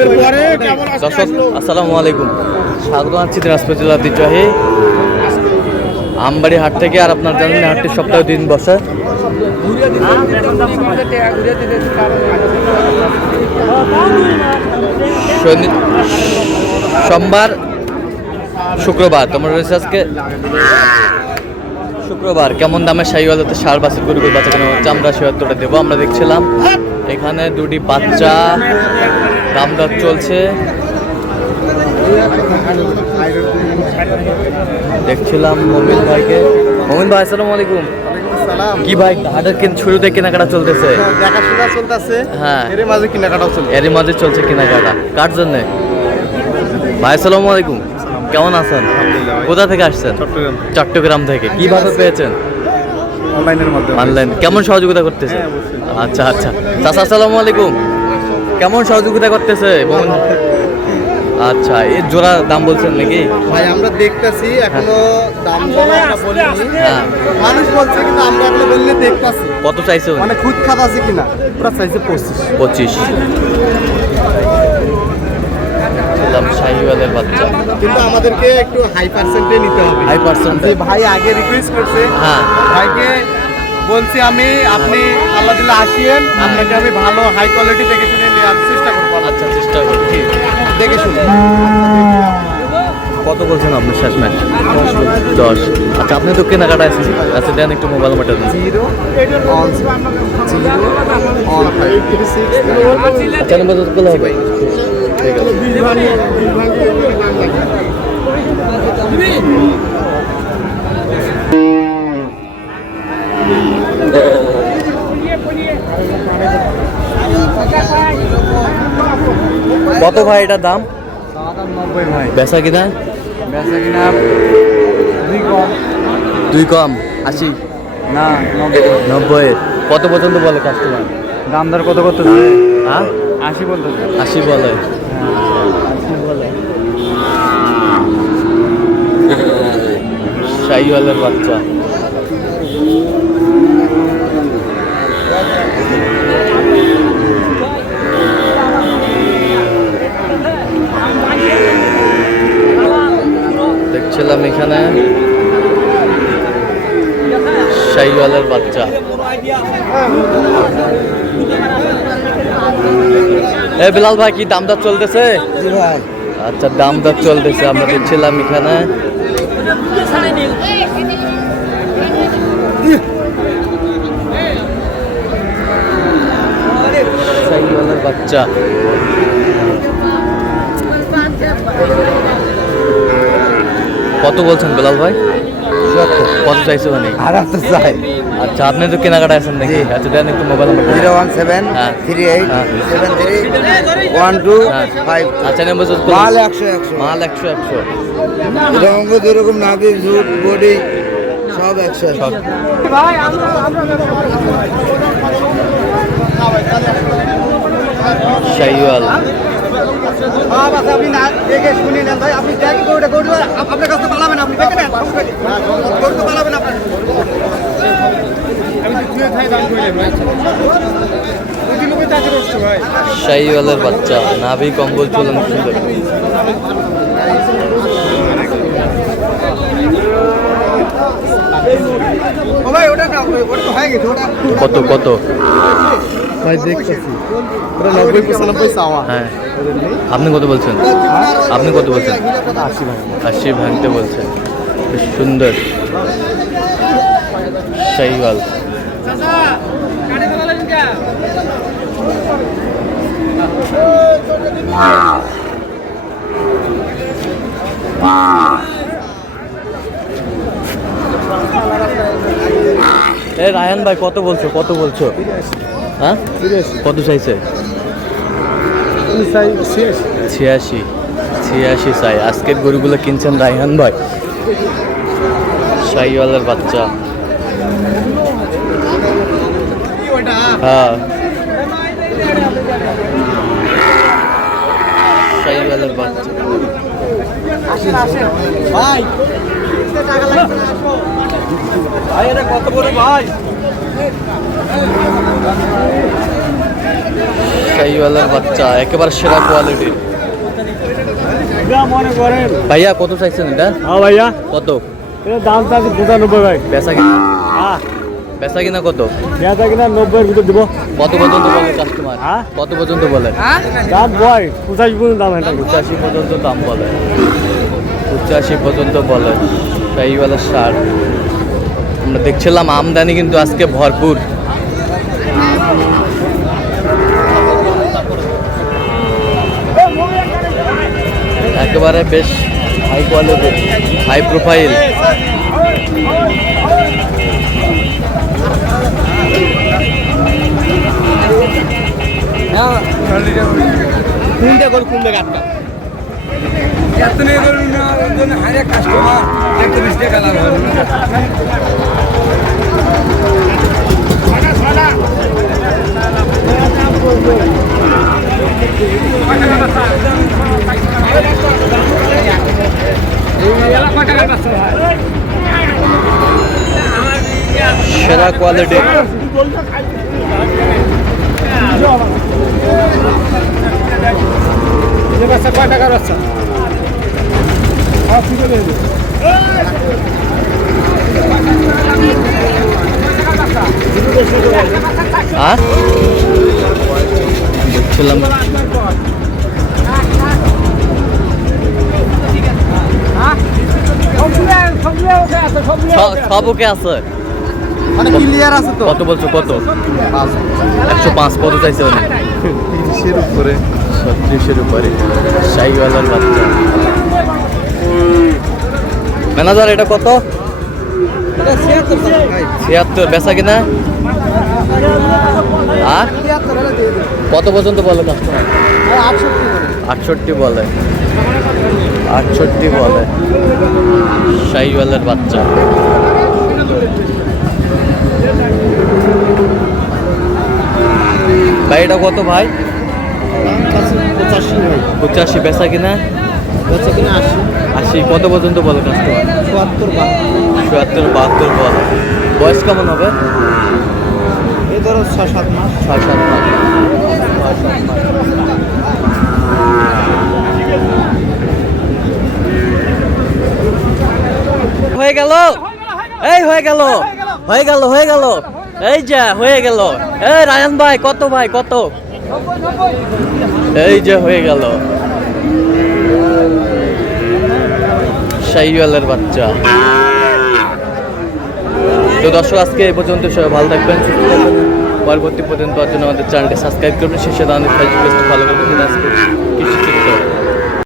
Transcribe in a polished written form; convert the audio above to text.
দর্শক আসসালামু আলাইকুম, স্বাগত জানাচ্ছি দিনাজপুর জেলার ঐতিহ্যবাহী আমবাড়ি হাট থেকে। আর আপনার জানেন হাটটি সপ্তাহে 2 দিন বসে। সোমবার শুক্রবার তোমার রয়েছে আজকে শুক্রবার। কেমন দামে শাহিওয়ালাতে সার বাসের গরু বাচ্চা কেন হচ্ছে আমরা সে উত্তরটা দেবো। আমরা দেখছিলাম এখানে 2টি বাচ্চা দাম দর চলছে। দেখছিলাম মমিন ভাইকে। মমিন ভাই আসসালামু আলাইকুম। কি ভাই হাটের শুরুতে কেনাকাটা চলতেছে? দেখাশোনা চলতেছে, হ্যাঁ, এর মাঝে কেনাকাটাও চলছে। এর মাঝে চলছে কেনাকাটা। কার জন্য ভাই? আসসালামু আলাইকুম, কেমন আছেন? কোথা থেকে আসছেন? চট্টগ্রাম থেকে। কিভাবে পেয়েছেন? অনলাইনের মাধ্যমে। অনলাইন। কেমন সহযোগিতা করতেছে? আচ্ছা আচ্ছা। চাচা আসসালামু আলাইকুম, কেমন সহযোগিতা করতেছে? আচ্ছা, এর জোড়া দাম বলছেন নাকি? ভাই আমরা দেখতেছি, এখনো দাম জমা আমরা বলিনি। হ্যাঁ, মানুষ বলছে কিন্তু আমরা এখনো বললে দেখতাছি কত চাইছে? মানে খুদ খাত আছে কিনা। ওরা চাইছে 25। শাহিওয়ালের বাচ্চা, কিন্তু আমাদেরকে একটু হাই পার্সেন্টে নিতে হবে। High percent. ভাই আগে রিকোয়েস্ট করছে, হ্যাঁ, ভাইকে বলছি আমি, আপনি আল্লাহ দিল্লাহ আসিয়েন, আপনাকে আমি ভালো হাই কোয়ালিটি দেখে শুনে নেওয়ার চেষ্টা করবো। আচ্ছা, চেষ্টা করছি দেখে শুনে। কত বলছেন আপনি শেষ ম্যাচ? 10। আচ্ছা, আপনি তো কেনাকাটা আছেন। আচ্ছা, দেন একটু মোবাইল নাম্বারটা দিন। 0 আচ্ছা, নাম্বার তো বলা হবে। ঠিক আছে। কত ভাই এটার দাম? 90 ভাই। বেচা কিনা? বেচা কিনা 2 কম 80 না 90। কত পর্যন্ত বলে কাস্টমার? দাম দর কত কত? হ্যাঁ, 80 বলতেছে। 80 বলে। শাহিওয়ালের বাচ্চা। দেখছিলাম এখানে শাহিওয়ালের বাচ্চা। এ বিলাল ভাই, কি দাম দর চলতেছে? আচ্ছা, দাম দর চলতেছে। আমরা দেখছিলাম এখানে শাহিওয়ালের বাচ্চা। কত বলছেন বিলাল ভাই? কত চাইছে মানে? আচ্ছা, আপনি তো কেনাকাটা আছেন নাকি? আচ্ছা, দেন একটু মোবাইল নাম্বার। 01738381215। আচ্ছা, নাম্বার মাল 100 মাল 100 রঙ যেরকম নাভি ঝুট বডি সব 100। শাহিওয়াল। আপনি না দেখে শুনে নেন ভাই, আপনি দেখে গরুটা আপনার কাছে পালাবেন, আপনি দেখে নেন গরু তো পালাবেন আপনার। শাহিওয়ালের বাচ্চা, নাভি কম্বল চলন সুন্দর। কত কত ভাই দেখতেছি ওটা 90-95 চাওয়া। হ্যাঁ, আপনি কত বলছেন? আপনি কত বলছেন? 80 ভাঙতে বলছেন। বেশ সুন্দর শাহিওয়াল। এ রায়হান ভাই, কত বলছো? হ্যাঁ, কত চাইছে? 86 চাই। আজকের গরুগুলো কিনছেন রায়হান ভাই। শাহিওয়ালের বাচ্চা। হ্যাঁ, শাহিওয়ালের বাচ্চা। ভাই ভাই এটা কত বড় ভাই? শাহিওয়ালের বাচ্চা একেবারে সেরা কোয়ালিটির। মনে করেন ভাইয়া কত চাইছেন এটা? হ্যাঁ ভাইয়া, কত এটা দাম চাচ্ছি 95 ভাই। বেচা কিনা? হ্যাঁ, বেচা কিনা কত? বেচা কিনা 90 ভিতর দিব। কত পর্যন্ত বলে কাস্টমার? হ্যাঁ? কত পর্যন্ত বলে? দাম ভাই 85 পর্যন্ত দাম এটা। 85 পর্যন্ত দাম বলে, 85 পর্যন্ত বলে। শাহিওয়ালা ষাঁড় আমরা দেখছিলাম, আমদানি কিন্তু আজকে ভরপুর। একেবারে বেশ হাই কোয়ালিটি, হাই প্রোফাইল। কোনটা করুন কোনটা কাটটা সেরা কোয়ালিটি। কয় টাকার বাচ্চা? হ্যাঁ দেখছিলাম সব ওকে আছে। মানে ক্লিয়ার আছে তো? কত বলছো? কত? 105। কত চাইছে উনি? 30 উপরে। 36-এর উপরে। শাহিওয়ালার বাচ্চা। ম্যানেজার এটা কত? এটা 76 ভাই। 76। বেচা কিনা? আর 73 হলে দিয়ে দিন। কত পর্যন্ত বলে কাস্টমার? 68 বলে। 68 বলে। শাহিওয়ালার বাচ্চা। ভাই এটা কত ভাই? 85 ভাই। 85। বেচা কিনা? বেচা কিনা 80। 80। কত পর্যন্ত বলে কাস্টমার? 74 72 বলে। বয়স কেমন হবে? এই ধরো 6-7 মাস। 6-7 মাস। 6-7 মাস। হয়ে গেল, এই হয়ে গেল, হয়ে গেল, হয়ে গেল, এই যা হয়ে গেল। এই রায়ান ভাই কত? ভাই কত? এই যে হয়ে গেল শাহিওয়ালের বাচ্চা। তো দর্শক আজকে এই পর্যন্ত, সবাই ভালো থাকবেন, সুস্থ থাকবেন। পরবর্তী পর্যন্ত জন্য আমাদের চ্যানেলটি সাবস্ক্রাইব করবেন, শেষে আমাদের ফেসবুক পেজটি ফলো করবেন।